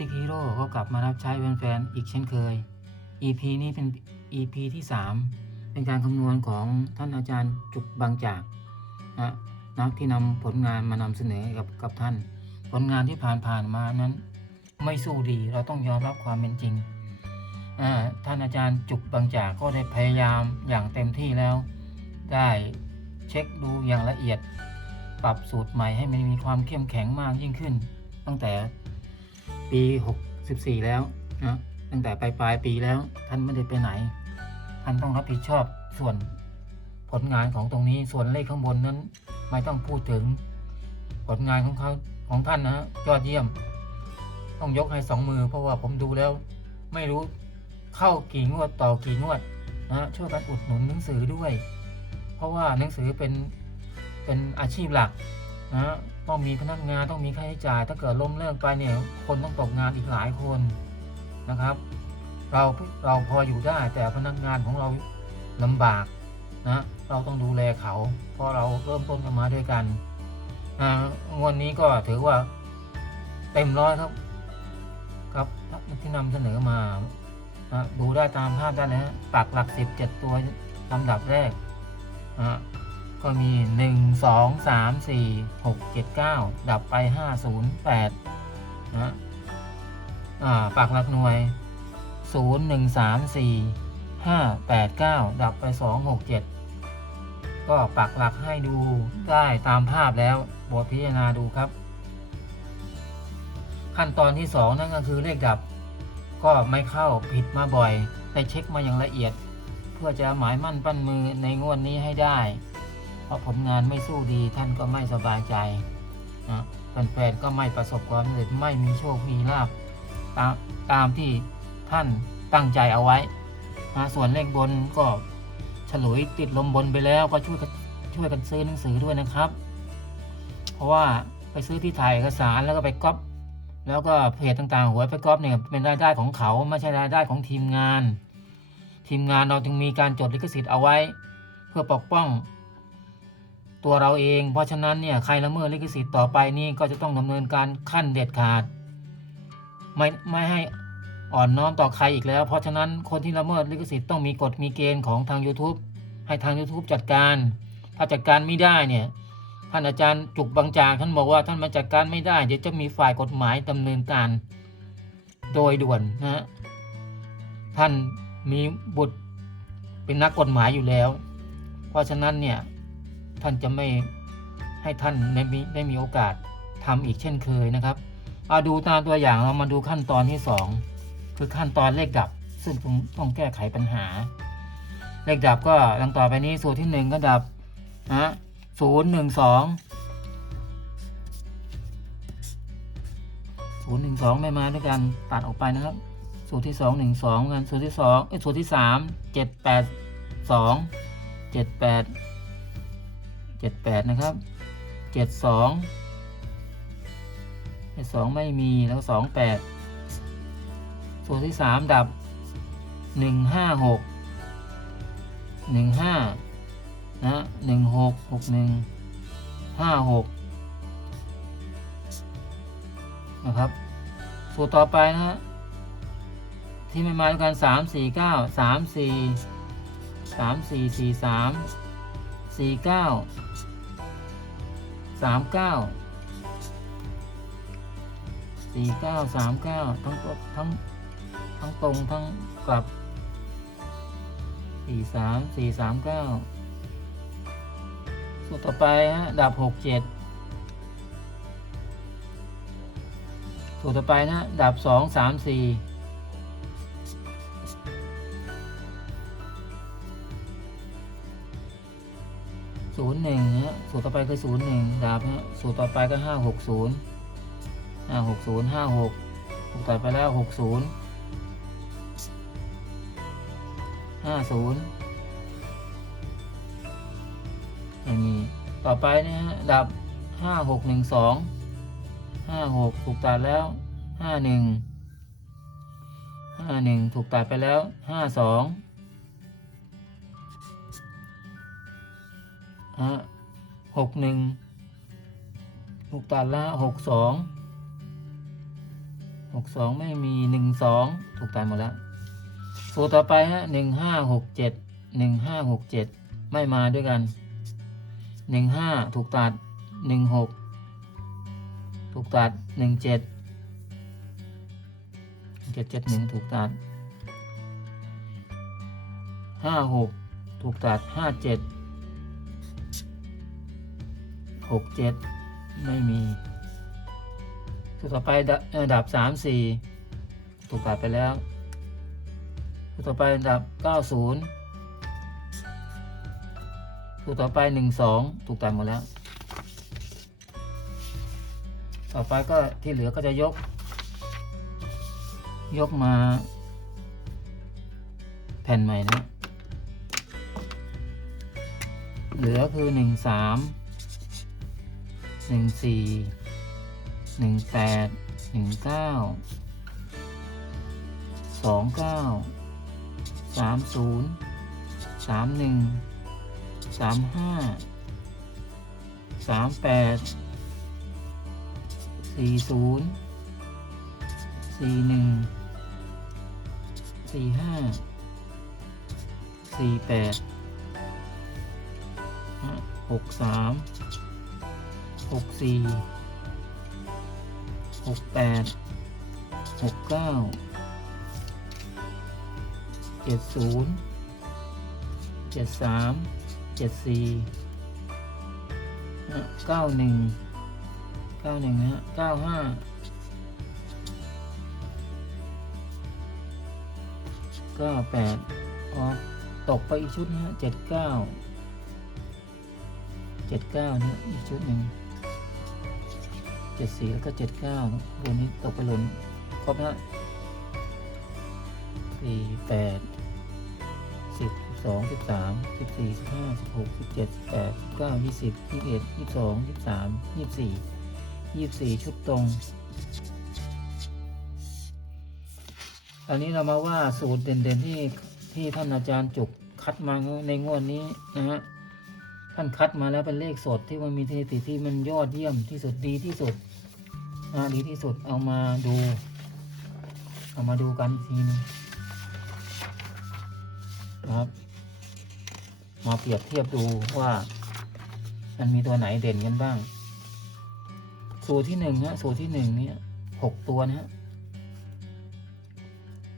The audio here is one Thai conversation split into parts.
กับผมติ๊กฮีโร่ก็กลับมารับใช้แฟนๆ อีกเช่นเคย EP นี้เป็น EP ที่ 3 เป็นการคำนวณของท่านอาจารย์จุกบางจากนะนักที่นำผลงานมานำเสนอกับกับท่าน ผลงานที่ผ่านๆมานั้น ไม่สู้ดีเราต้องยอมรับความเป็นจริง ท่านอาจารย์จุกบางจากก็ได้พยายามอย่างเต็มที่แล้ว ได้เช็คดูอย่างละเอียด ปรับสูตรใหม่ให้มันมีความเข้มแข็งมากยิ่งขึ้น ตั้งแต่ ปี 64 แล้วนะตั้งแต่ปลายปลายปีแล้วท่านไม่ได้ไปไหน ท่านต้องรับผิดชอบส่วนผลงานของตรงนี้ส่วนเลขข้างบนนั้น ไม่ต้องพูดถึงผลงานของเขาของท่านนะยอดเยี่ยม ต้องยกให้สองมือเพราะว่าผมดูแล้ว ไม่รู้เข้ากี่งวดต่อกี่งวดนะช่วยกันอุดหนุนหนังสือด้วย เพราะว่าหนังสือเป็นเป็นอาชีพหลักนะ ต้องมีพนักงานต้องมีค่าใช้จ่าย ถ้าเกิดล้มเลิกไปเนี่ยคนต้องตกงานอีกหลายคนนะครับ เราเราพออยู่ได้แต่พนักงานของเราลำบากนะเราต้องดูแลเขา เพราะเราเริ่มต้นกันมาด้วยกันอ่างวดนี้ก็ถือว่าเต็มร้อยครับ ครับที่นำเสนอมาดูได้ตามภาพได้นะฮะปักหลักสิบเจ็ดตัวลำดับแรกนะ ก็มีหนึ่งสองสามสี่หกเจ็ดเก้าดับไปห้าศูนย์แปดนะอ่าปักหลักหน่วยศูนย์หนึ่งสามสี่ห้าแปดเก้าดับไปสองหกเจ็ดก็ปักหลักให้ดูได้ตามภาพแล้วโปรดพิจารณาดูครับ ขั้นตอนที่สองนั่นก็คือเลขดับ ก็ไม่เข้าผิดมาบ่อย แต่เช็คมาอย่างละเอียด เพื่อจะหมายมั่นปั้นมือในงวดนี้ให้ได้ พราะผลงานไม่สู้ดีท่านก็ไม่สบายใจนะแฟนๆก็ไม่ประสบความสำเร็จไม่มีโชคมีลาภตามตามที่ท่านตั้งใจเอาไว้นะส่วนเลขบนก็ฉลุยติดลมบนไปแล้วก็ช่วยกันช่วยกันซื้อหนังสือด้วยนะครับ เพราะว่าไปซื้อที่ถ่ายเอกสารแล้วก็ไปก๊อปแล้วก็เพจต่างๆหวยไปก๊อปเนี่ยเป็นรายได้ของเขาไม่ใช่รายได้ของทีมงาน ทีมงานเราจึงมีการจดลิขสิทธิ์เอาไว้ เพื่อปกป้อง ตัวเราเอง เพราะฉะนั้นเนี่ยใครละเมิดลิขสิทธิ์ต่อไปนี่ก็จะต้องดำเนินการขั้นเด็ดขาด ไม่ไม่ให้อ่อนน้อมต่อใครอีกแล้ว เพราะฉะนั้นคนที่ละเมิดลิขสิทธิ์ต้องมีกฎมีเกณฑ์ของทาง YouTube ให้ทาง YouTube จัดการ ถ้าจัดการไม่ได้เนี่ยท่านอาจารย์จุกบางจากท่านบอกว่าท่านมาจัดการไม่ได้เดี๋ยวจะมีฝ่ายกฎหมายดำเนินการ โดยด่วนนะท่านมีบุตรเป็นนักกฎหมายอยู่แล้ว เพราะฉะนั้นเนี่ย ท่านจะไม่ให้ท่านได้มีได้มีโอกาสทำอีกเช่นเคยนะครับเอาดูตามตัวอย่างเรามาดูขั้นตอนที่สองคือขั้นตอนเลขดับ ซึ่งต้องต้องแก้ไขปัญหา เลขดับก็ดังต่อไปนี้สูตรที่หนึ่งก็ดับนะศูนย์หนึ่งสองศูนย์หนึ่งสองไม่มาด้วยกันตัดออกไปนะครับ สูตรที่สองหนึ่งสองกันสูตรที่สองเอ้สูตรที่สามเจ็ดแปดสองเจ็ดแปด เจ็ดแปดนะครับเจ็ดสองเจ็ดสองไม่มีแล้วก็สองแปดสูตรที่สามดับหนึ่งห้าหกหนึ่งห้านะหนึ่งหกหกหนึ่งห้าหกนะครับ สูตรต่อไปนะฮะที่ไม่มาด้วยกันสามสี่เก้าสามสี่สามสี่สี่สามสี่เก้า สามเก้าสี่เก้าสามเก้าทั้งทั้งทั้งตรงทั้งกลับสี่สามสี่สามเก้าสูตรต่อไปฮะดับหกเจ็ดสูตรต่อไปนะดับสองสามสี่ นย์หนึ่งฮะสูตรต่อไปคือศูนย์หนึ่งดับฮะสูตรต่อไปก็ห้าหกศูนย์ห้าหกศูนย์ห้าหกสูตรต่อไปแล้วหกศูนย์ห้าศูนย์อย่างนี้ต่อไปนะฮะดับห้าหกหนึ่งสองห้าหกถูกตัดแล้วห้าหนึ่งห้าหนึ่งถูกตัดไปแล้วห้าสอง ฮะหกหนึ่งถูกตัดแล้วหกสองหกสองไม่มีหนึ่งสองถูกตัดหมดแล้วสูตรต่อไปฮะหนึ่งห้าหกเจ็ดหนึ่งห้าหกเจ็ดไม่มาด้วยกันหนึ่งห้าถูกตัดหนึ่งหกถูกตัดหนึ่งเจ็ดเจ็ดเจ็ดหนึ่งถูกตัดห้าหกถูกตัดห้าเจ็ด หกเจ็ดไม่มีสูตรต่อไปดะเอ่อดับสามสี่ถูกตัดไปแล้วสูตรต่อไปอันดับ90สูตรต่อไป12ถูกตัดหมดแล้ว ต่อไปก็ที่เหลือก็จะยก ยกมาแผ่นใหม่นะ เหลือคือ13 14 18 19สองเก้าสามศูนย์สามหนึ่งสามห้าสามแปดสี่ศูนย์สี่หนึ่งสี่ห้าสี่แปดหกสาม หกสี่หกแปดหกเก้าเจ็ดศูนย์เจ็ดสามเจ็ดสี่เก้าหนึ่งเก้าหนึ่งฮะเก้าห้าเก้าแปดออกตกไปอีกชุดนะฮะเจ็ดเก้าเจ็ดเก้านี่อีกชุดหนึ่ง จ็ดสี่แล้วก็เจ็ดเก้าบนนี้ตกไปหล่นครบนะสี่แปดสิบสองสิบสามสิบสี่สิบห้าสิบหกสิบเจ็ดสิบแปดสิบเก้ายี่สิบยี่สิบเอ็ดยี่สิบสองยี่สิบสามยี่สิบสี่ยี่สิบสี่ชุดตรง อันนี้เรามาว่าสูตรเด่นๆที่ที่ท่านอาจารย์จุกคัดมาในงวดนี้นะฮะท่านคัดมาแล้วเป็นเลขสดที่มันมีสถิติที่มันยอดเยี่ยมที่สุดดีที่สุด ดีที่สุดเอามาดู เอามาดูกันทีนึงครับ มาเปรียบเทียบดูว่า มันมีตัวไหนเด่นกันบ้าง สูตรที่หนึ่งฮะสูตรที่หนึ่งเนี่ยหกตัวนะฮะ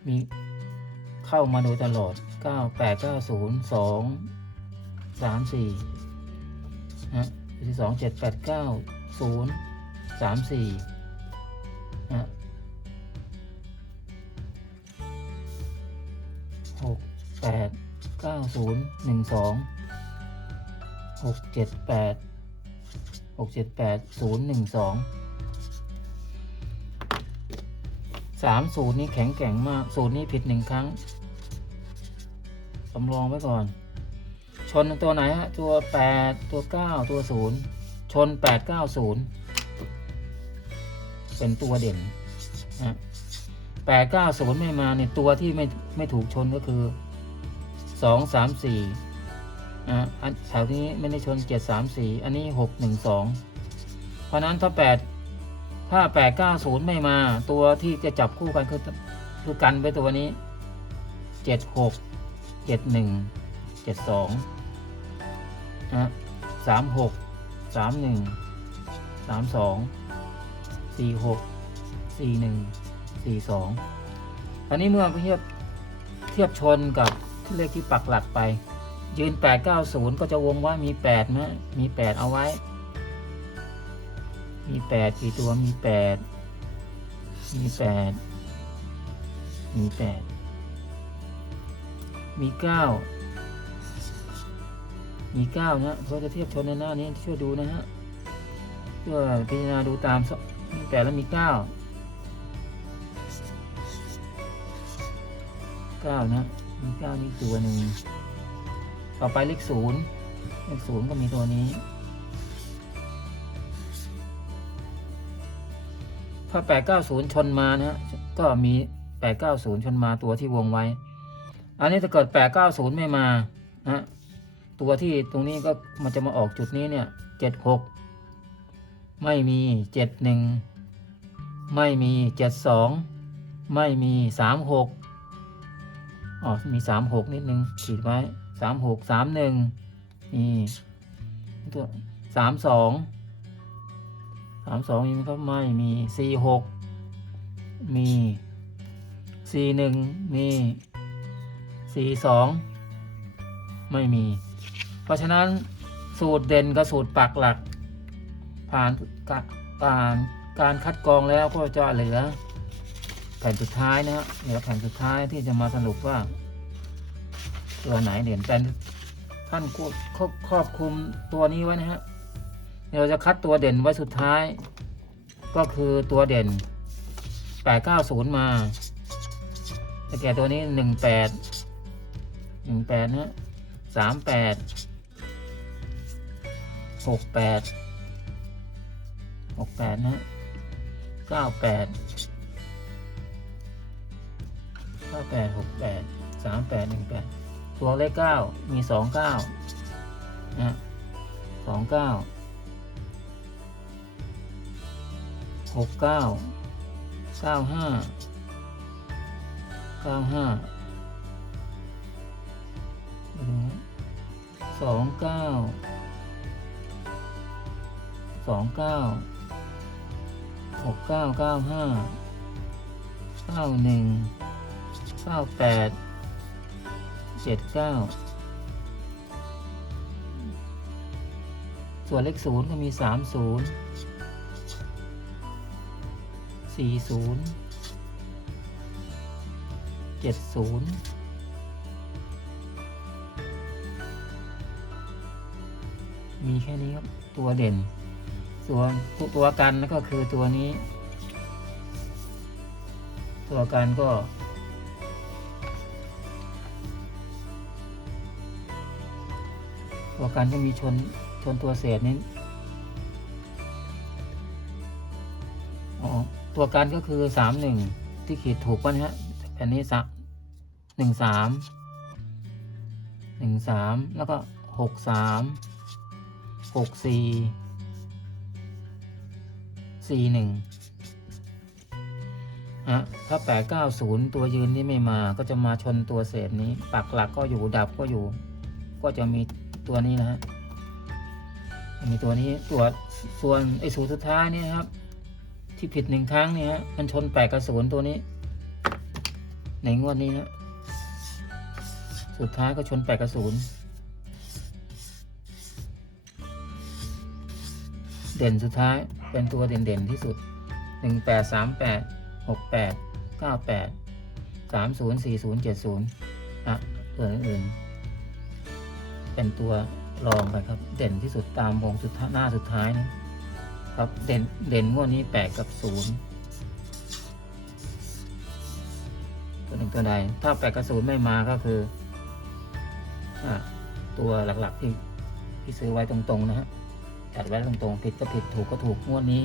มีเข้ามาโดยตลอดเก้าแปดเก้าศูนย์สองสาะสี่สองเจ็ดแปดเก้าศูนย์สามสี่ แปดเก้าศูนย์หนึ่งสองหกเจ็ดแปดหกเจ็ดแปดศูนย์หนึ่งสองสามศูนย์นี้แข็งแกร่งมากศูนย์นี้ผิดหนึ่งครั้งสำรองไว้ก่อน ชนตัวไหนฮะ ตัวแปดตัวเก้าตัวศูนย์ชนแปดเก้าศูนย์เป็นตัวเด่นนะแปดเก้าศูนย์ไม่มาเนี่ยตัวที่ไม่ไม่ถูกชนก็คือ สองสามสี่อะอันแถวนี้ไม่ได้ชนเจ็ดสามสี่อันนี้หกหนึ่งสองเพราะนั้นถ้าแปดถ้าแปดเก้าศูนย์ไม่มา ตัวที่จะจับคู่กันคือคือกันไปตัวนี้เจ็ดหกเจ็ดหนึ่งเจ็ดสองนะสามหกสามหนึ่งสามสองสี่หกสี่หนึ่งสี่สองอันนี้เมื่อเทียบเทียบชนกับ เลขที่ปักหลักไป ยืน 890 ก็จะวงว่ามี8นะมี 8 เอาไว้ มี 8 กี่ตัวมี 8 มี 8 มี 8 มี 9 มี 9 นะเพราะจะเทียบชนในหน้านี้ช่วยดูนะฮะเพื่อพิจารณาดูตามมี8แล้วมี 9 9 นะ มี9นี่ตัวหนึ่ง ต่อไปเลขศูนย์เลขศูนย์ก็มีตัวนี้ ถ้า890ชนมานะฮะ ก็มี890ชนมาตัวที่วงไว้ อันนี้ถ้าเกิด890ไม่มานะตัวที่ตรงนี้ก็มันจะมาออกจุดนี้เนี่ย76ไม่มี71ไไม่มีเจ็ดสองไม่มีสามหก อ๋อมีสามหกนิดนึงขีดไว้สามหกสามหนึ่งนี่ตัวสามสองสามสองมีไหมครับไม่มีสี่หกมีสี่หนึ่งมีสี่สองไม่มี เพราะฉะนั้นสูตรเด่นกับสูตรปักหลัก ผ่านกะการการคัดกรองแล้วก็จะเหลือ แผ่นสุดท้ายนะฮะเหลือแผ่นสุดท้ายที่จะมาสรุปว่า ตัวไหนเด่นแต่ท่านควบครอบครอบคลุมตัวนี้ไว้นะฮะเราจะคัดตัวเด่นไว้สุดท้าย ก็คือตัวเด่น 890 มาแต่แก่ตัวนี้ 18 18นะ38 68 68นะ ฮะ98 98 68 38 18ตัวเลข9มี29นะฮะ29หกเก้าเก้าห้าเก้าห้าสองเก้าสองเก้าหกเก้าเก้าห้าเก้าหนึ่ง เก้าแปดเจ็ดเก้าส่วนเลขศูนย์ก็มีสามศูนย์สี่ศูนย์เจ็ดศูนย์มีแค่นี้ครับ ตัวเด่น ส่วนตัวกันก็คือตัวนี้ ตัวกันก็ ตัวกันก็มีชนชนตัวเศษนี้อ๋อตัวการก็คือสามหนึ่งที่ขีดถูกป่ะนะฮะแผ่นนี้สักหนึ่งสามหนึ่งสามแล้วก็หกสามหกสี่สี่หนึ่งฮะถ้าแปดเก้าศูนย์ตัวยืนนี่ไม่มาก็จะมาชนตัวเศษนี้ ปักหลักก็อยู่ดับก็อยู่ ก็จะมี ตัวนี้นะฮะมีตัวนี้ตัวส่วนไอ้สูตรสุดท้ายนี่ครับ ที่ผิดหนึ่งครั้งเนี่ยฮะมันชนแปดกระสุนตัวนี้ ในงวดนี้ฮะสุดท้ายก็ชนแปดกระสุนเด่นสุดท้ายเป็นตัวเด่นๆที่สุดหนึ่งแปดสามแปดหกแปดเก้าแปดสามศูนย์สี่ศูนย์เจ็ดศูนย์อะตัวอื่นๆ เป็นตัวรองไปครับ เด่นที่สุดตามวงสุดหน้าสุดท้ายนะครับเด่นเด่นงวดนี้แปดกับศูนย์ตัวหนึ่งตัวใด ถ้าแปดกับศูนย์ไม่มาก็คืออตัวหลักๆที่ที่ซื้อไว้ตรงๆนะฮะจัดไว้ตรงๆผิดก็ผิดถูกก็ถูกงวดนี้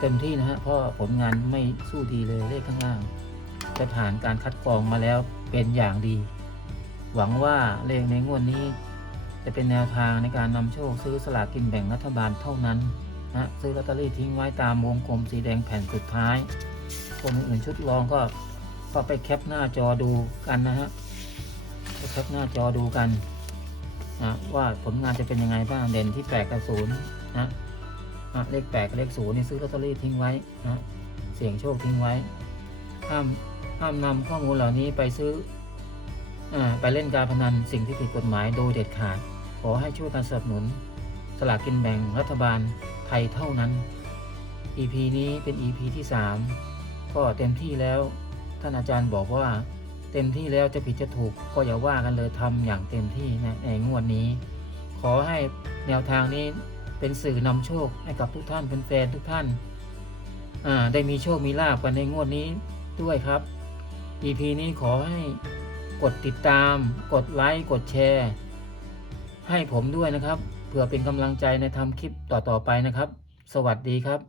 เต็มที่นะฮะเพราะผลงานไม่สู้ดีเลยเลขข้างล่างจะผ่านการคัดกรองมาแล้วเป็นอย่างดี หวังว่าเลขในงวดนี้ จะเป็นแนวทางในการนำโชคซื้อสลากกินแบ่งรัฐบาลเท่านั้นนะซื้อลอตเตอรี่ทิ้งไว้ตามวงกลมสีแดงแผ่นสุดท้ายคนอื่นๆชุดรองก็ก็ไปแคปหน้าจอดูกันนะฮะไปแคปหน้าจอดูกันนะว่าผลงานจะเป็นยังไงบ้างเด่นที่แปดกับศูนย์นะอะเลขแปดกับเลขศูนย์นี่ซื้อลอตเตอรี่ทิ้งไว้นะเสี่ยงโชคทิ้งไว้ห้ามห้ามนำข้อมูลเหล่านี้ไปซื้อ ไปเล่นการพนันสิ่งที่ผิดกฎหมายโดยเด็ดขาด ขอให้ช่วยกันสนับสนุน สลากกินแบ่งรัฐบาลไทยเท่านั้น EP นี้เป็น EP ที่ 3 ก็เต็มที่แล้ว ท่านอาจารย์บอกว่า เต็มที่แล้วจะผิดจะถูก ก็อย่าว่ากันเลยทำอย่างเต็มที่นะในงวดนี้ ขอให้แนวทางนี้เป็นสื่อนำโชคให้กับทุกท่านเป็นแฟนทุกท่านได้มีโชคมีลาบกันในงวดนี้ด้วยครับ EP นี้ขอให้ กดติดตาม กดไลค์ กดแชร์ ให้ผมด้วยนะครับ เพื่อเป็นกำลังใจในทำคลิปต่อๆไปนะครับ สวัสดีครับ